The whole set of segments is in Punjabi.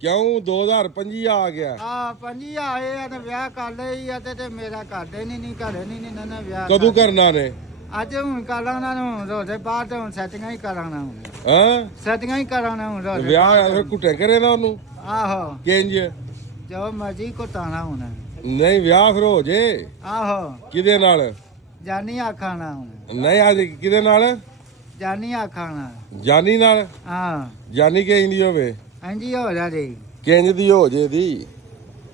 ਕਿਉਂ 2025 ਆ ਗਿਆ? ਆ 25 ਆਏ ਆ ਤੇ ਵਿਆਹ ਕਰ ਲਈ ਆ ਤੇ ਮੇਰਾ ਕਰਦੇ ਨਹੀਂ ਘਰੇ ਨਹੀਂ ਨਾ ਵਿਆਹ ਕਦੋਂ ਕਰਨਾ ਨੇ? ਅੱਜ ਹੁਣ ਕਰਾਉਣਾ ਨੂੰ ਰੋਦੇ ਬਾਹਰ ਤੇ ਹੁਣ ਸੈਟਿੰਗਾਂ ਹੀ ਕਰਾਉਣਾ ਹੁਣ ਹਾਂ ਸੈਟਿੰਗਾਂ ਹੀ ਕਰਾਉਣਾ ਹੁਣ ਰੋਦੇ ਵਿਆਹ ਫਿਰ ਘੁੱਟੇ ਕਰੇਦਾ ਉਹਨੂੰ ਆਹੋ ਕਿੰਜ? ਜੋ ਮਰਜੀ ਘੁੱਟਾਣਾ ਹੁਣ ਨਹੀਂ ਵਿਆਹ ਫਿਰ ਹੋ ਜੇ। ਆਹੋ ਕਿਹਦੇ ਨਾਲ? ਜਾਨੀ ਆਖਾਣਾ ਹੁਣ ਨਹੀਂ ਅੱਜ ਕਿਹਦੇ ਨਾਲ? ਜਾਨੀ ਆਖਾਣਾ ਜਾਨੀ ਨਾਲ? ਹਾਂ ਜਾਨੀ ਕਿੰਜ ਦੀ ਹੋਵੇ? ਹਾਂਜੀ ਹੋ ਜਾ ਜੀ ਕਿੰਜ ਦੀ ਹੋ ਜੇ ਦੀ?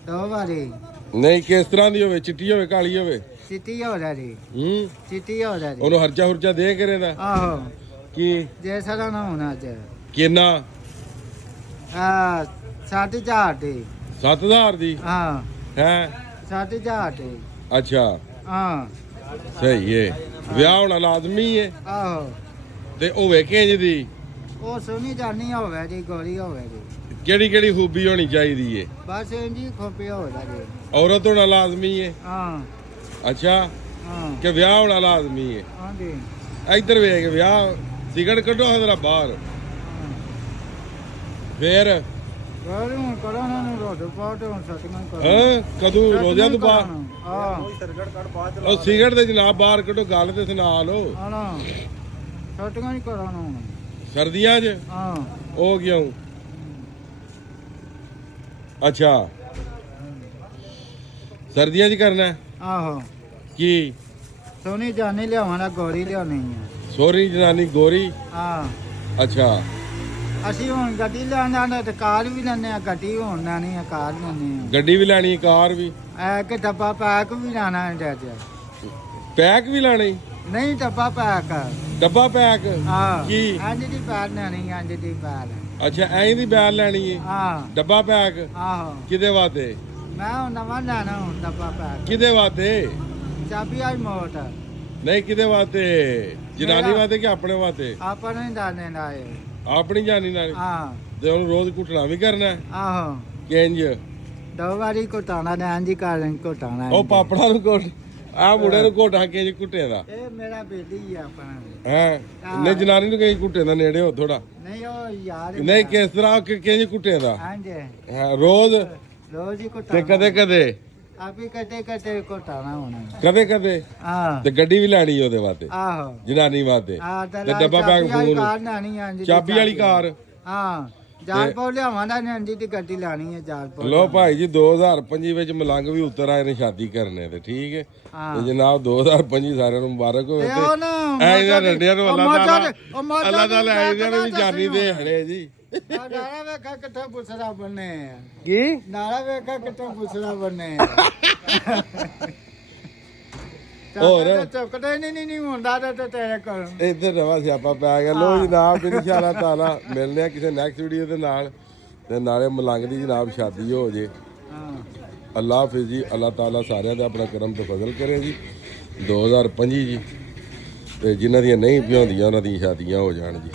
ਦੋ ਵਾਰੀ ਨਹੀਂ ਕਿਸ ਤਰ੍ਹਾਂ ਦੀ ਹੋਵੇ? ਚਿੱਟੀ ਹੋਵੇ ਕਾਲੀ ਹੋਵੇ? ਚਿੱਟੀ ਹੋ ਜਾ ਜੀ ਹੂੰ ਚਿੱਟੀ ਹੋ ਜਾ ਜੀ ਉਹਨੂੰ ਹਰਚਾ ਹੁਰਚਾ ਦੇ ਕਰੇਦਾ ਆਹੋ ਕੀ? ਜੇ ਸਾਡਾ ਨਾ ਹੋਣਾ ਅੱਜ ਕਿੰਨਾ? ਆ 4,500 ਦੀ 7000 ਦੀ ਹਾਂ ਹੈ? 4,500 ਦੀ ਅੱਛਾ ਹਾਂ ਸਹੀ ਏ। ਵਿਆਹ ਹੋਣਾ ਲਾਜ਼ਮੀ ਏ ਆਹੋ ਤੇ ਹੋਵੇ ਕਿੰਜ ਦੀ? ਉਹ ਸੋਹਣੀ ਜਾਨੀ ਹੋਵੇ ਜੀ ਗੋਰੀ ਹੋਵੇ ਜੀ ਕਿਹੜੀ ਕਿਹੜੀ ਖੂਬੀ ਹੋਣੀ ਚਾਹੀਦੀ ਏ? ਬਸ ਇੰਜੀ ਖੋਪੇ ਹੋ ਜਾ ਜੀ ਔਰਤ ਹੋਣਾ ਲਾਜ਼ਮੀ ਏ? ਹਾਂ ਅੱਛਾ ਹਾਂ ਕਿ ਵਿਆਹ ਹੋਣਾ ਲਾਜ਼ਮੀ ਏ? ਹਾਂਜੀ ਇੱਧਰ ਵੇਖ ਵਿਆਹ ਸਿਗਰਟ ਕੱਢੋ ਹਜ਼ਰਾ ਬਾਹਰ ਫੇਰ ਹੋਰ ਹੁਣ ਕਰੋਨਾ ਨੂੰ ਰੋਡ ਪਾਟ ਹੁਣ ਸਟਿੰਗਾਂ ਕਰੋ ਹਾਂ ਕਦੋਂ ਰੋਜ਼ਿਆਂ ਤੋਂ ਬਾਅਦ? ਹਾਂ ਉਹ ਸਿਗਰਟ ਦੇ ਜਨਾਬ ਬਾਹਰ ਕੱਢੋ ਗੱਲ ਤੇ ਸੁਣਾ ਲਓ। ਆਣਾ ਸਟਿੰਗਾਂ ਹੀ ਕਰਾਉਣਾ ਹੁਣ ਸਰਦੀਆਂ 'ਚ ਹਾਂ ਉਹ ਕਿਉਂ? ਅੱਛਾ ਸਰਦੀਆਂ 'ਚ ਕਰਨਾ ਆਹੋ ਕੀ? ਸੋਹਣੀ ਜਾਨੀ ਲਿਆਵਾਂ ਗੋਰੀ ਲਿਆਉਣੀ ਆ ਸੋਹਰੀ ਜਨਾਨੀ ਗੋਰੀ? ਹਾਂ ਅੱਛਾ ਅਸੀਂ ਹੁਣ ਗੱਡੀ ਲੈਣਾ ਨੇ ਤੇ ਕਾਰ ਵੀ ਲੈਣੇ ਆ ਗੱਡੀ ਹੁਣ ਲੈਣੀ ਆ ਕਾਰ ਲੈਣੀ ਗੱਡੀ ਵੀ ਲੈਣੀ ਕਾਰ ਵੀ? ਆ ਕਿ ਡੱਬਾ ਪੈਕ ਵੀ ਲੈਣਾ ਹੈ ਅੱਜ ਪੈਕ ਵੀ ਲੈਣੀ? ਨਹੀਂ ਡੱਬਾ ਪੈਕ ਡੱਬਾ ਪੈਕ? ਹਾਂ ਕੀ? ਅੱਜ ਦੀ ਪੈਕ ਲੈਣੀ ਅੱਜ ਦੀ ਪੈਕ ਅੱਛਾ ਐਂ ਦੀ ਬੈਲ ਲੈਣੀ ਏ? ਹਾਂ ਡੱਬਾ ਪੈਕ ਆਹੋ ਕਿਹਦੇ ਵਾਸਤੇ? ਮੈਂ ਹੁਣ ਨਵਾਂ ਲੈਣਾ ਹੁਣ ਡੱਬਾ ਪੈਕ ਕਿਹਦੇ ਵਾਸਤੇ? ਚਾਬੀ ਆਈ ਮੋਟ ਨਹੀਂ ਕਿਹਦੇ ਵਾਸਤੇ? ਜਨਾਨੀ ਵਾਸਤੇ ਕਿ ਆਪਣੇ ਵਾਸਤੇ? ਆਪਾਂ ਨੂੰ ਦਾਣੇ ਲਾਏ ਆਪਣੀ ਜਾਨੀ ਨਾਲ? ਹਾਂ ਤੇ ਉਹਨੂੰ ਰੋਜ਼ ਕੁੱਟਣਾ ਵੀ ਕਰਨਾ ਹੈ? ਆਹੋ ਕਿੰਜ? ਦੋ ਵਾਰੀ ਘਟਾਣਾ ਨੇ ਹਾਂਜੀ ਕਾਰਨ ਘਟਾਣਾ ਉਹ ਪਾਪੜਾ ਨੂੰ ਕੋਟ ਆ ਮੁੰਡੇ ਨੂੰ ਘੋਟਾ ਕਿੰਜ ਕੁੱਟੇ ਦਾ ਇਹ ਮੇਰਾ ਬੇਟੀ ਆ ਆਪਣਾ ਹੈ? ਨਹੀਂ ਜਨਾਨੀ ਨੂੰ ਕਿੰਜ ਕੁੱਟੇ ਦਾ? ਨੇੜੇ ਹੋ ਥੋੜਾ। ਨਹੀਂ ਉਹ ਯਾਰ ਨਹੀਂ ਕਿਸ ਤਰ੍ਹਾਂ ਕਿੰਜ ਕੁੱਟੇ ਦਾ? ਹਾਂਜੀ ਰੋਜ਼ ਰੋਜ਼ ਹੀ ਤੇ ਘਟਾਣਾ ਕਦੇ ਕਦੇ? ਆਪੀ ਕਦੇ ਕਦੇ ਘਟਾਣਾ ਹੋਣਾ ਕਦੇ ਕਦੇ? ਹਾਂ ਤੇ ਗੱਡੀ ਵੀ ਲੈਣੀ ਉਹਦੇ ਵਾਸਤੇ ਆਹੋ ਜਨਾਨੀ ਵਾਸਤੇ? ਆ ਤੇ ਡੱਬਾ ਪੈਕ ਚਾਬੀ ਵਾਲੀ ਫੋਨ ਕਾਰ ਲੈਣੀ ਆ ਚਾਬੀ ਵਾਲੀ ਕਾਰ? ਹਾਂ ਜਾਲਪੁਰ ਲਿਆਵਾਂਦਾ ਨੇ ਅੰਜੀ ਦੀ ਗੱਡੀ ਲਾਣੀ ਹੈ ਜਾਲਪੁਰ ਲੋ ਭਾਈ ਜੀ 2025 ਵਿੱਚ ਮਲੰਗ ਵੀ ਉਤਰ ਆਏ ਨੇ ਸ਼ਾਦੀ ਕਰਨੇ ਤੇ ਠੀਕ ਹੈ ਤੇ ਜਨਾਬ 2025 ਸਾਰਿਆਂ ਨੂੰ ਮੁਬਾਰਕ ਹੋਵੇ ਤੇ ਉਹ ਨਾ ਐ ਇਹਨਾਂ ਰੰਡਿਆਂ ਨੂੰ ਅੱਲਾਹ ਤਾਲਾ ਐ ਇਹਨਾਂ ਵੀ ਜਾਨੀ ਦੇ ਹੜੇ ਜੀ। ਨਾਲਾ ਵੇਖਾ ਕਿੱਥੋਂ ਗੁਸਰਾ ਬਣੇ ਕੀ? ਨਾਲਾ ਵੇਖਾ ਕਿੱਥੋਂ ਗੁਸਰਾ ਬਣੇ ਹੋਰ? ਚੁੱਕਦੇ ਨਹੀਂ ਹੁੰਦਾ ਤੇ ਤੇਰੇ ਕੋਲ ਇੱਧਰ ਰਵਾ ਸਿਆਪਾ ਪੈ ਗਿਆ। ਲੋ ਜਨਾਬ ਇਨਸ਼ਾਅੱਲਾ ਤਾਲਾ ਮਿਲਦੇ ਆ ਕਿਸੇ ਨੈਕਸਟ ਵੀਡੀਓ ਦੇ ਨਾਲ ਤੇ ਨਾਲੇ ਮਲੰਗ ਦੀ ਜਨਾਬ ਸ਼ਾਦੀ ਹੋ ਜੇ। ਹਾਂ ਅੱਲਾਹ ਹਾਫਿਜ਼ ਜੀ। ਅੱਲਾਹ ਤਾਲਾ ਸਾਰਿਆਂ ਦਾ ਆਪਣਾ ਕਰਮ ਤੇ ਫਜ਼ਲ ਕਰੇ ਜੀ। 2025 ਜੀ ਤੇ ਜਿਨ੍ਹਾਂ ਦੀਆਂ ਨਹੀਂ ਵਿਆਹੁੰਦੀਆਂ ਉਹਨਾਂ ਦੀਆਂ ਸ਼ਾਦੀਆਂ ਹੋ ਜਾਣ ਜੀ।